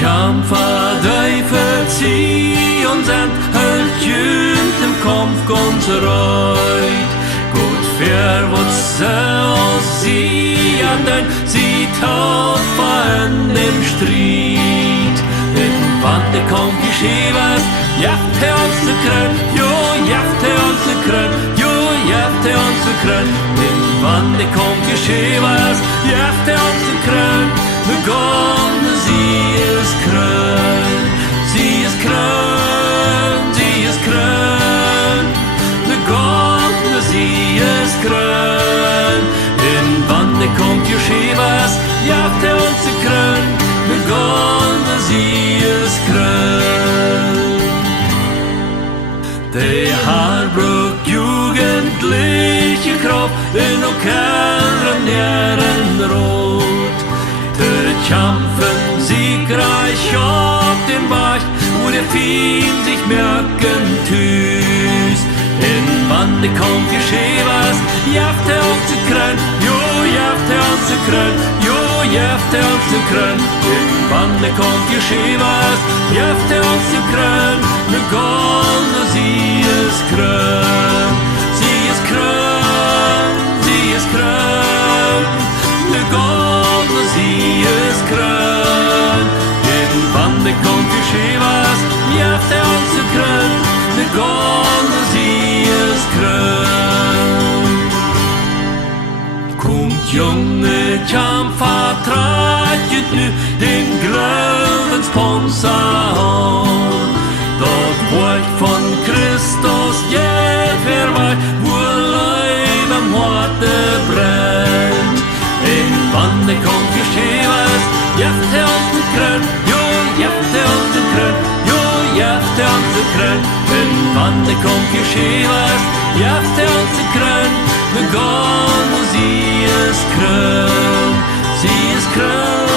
kämpar dig för Sion sänd, höll djupt im Kampf ganz reit. Gott för vårt se och sianden, sie tapfer in dem Streit. In Wande kommt geschehwas, jaft er uns zu krön, jo, jaft er uns zu krön, jo, jaft er uns zu krön. In Wande kommt geschehwas, jaft er uns zu krön, nu gående sie ist krön, sie ist krön, sie ist krön, nu gående sie ist krön. In Wande kommt geschehwas, jaft er uns zu krön, nu gående sie ist krön. De har brukt jugendliche Kraft in och kärren nären rot. Till kämpfen siegreich auf dem Bach, wo der Feind sich merken tüß. In Wande kommt geschehwas, jaft er uns zu krön, jo, jaft er uns zu krön, jo, jaft er uns zu krön. In Wande kommt geschehwas, jaft er uns zu krön, nu gående sie ist krön, sie ist krön, sie ist krön, nu gående sie ist krön. In Wande kommt geschehwas, jaft er uns zu krön, nu gående sie ist krön. Kommt junge kämpar, traget nu den glödens Panzer an. Dort Wort von Christus jäffer wo Leib am Harte brennt. In Wande kommt geschehwas, jaft er uns zu krön, jo, jaft er uns zu krön, jo, jaft er uns zu krön. In Wande kommt geschehwas, jaft er uns zu krön, nu gående sie ist krön, sie ist krön.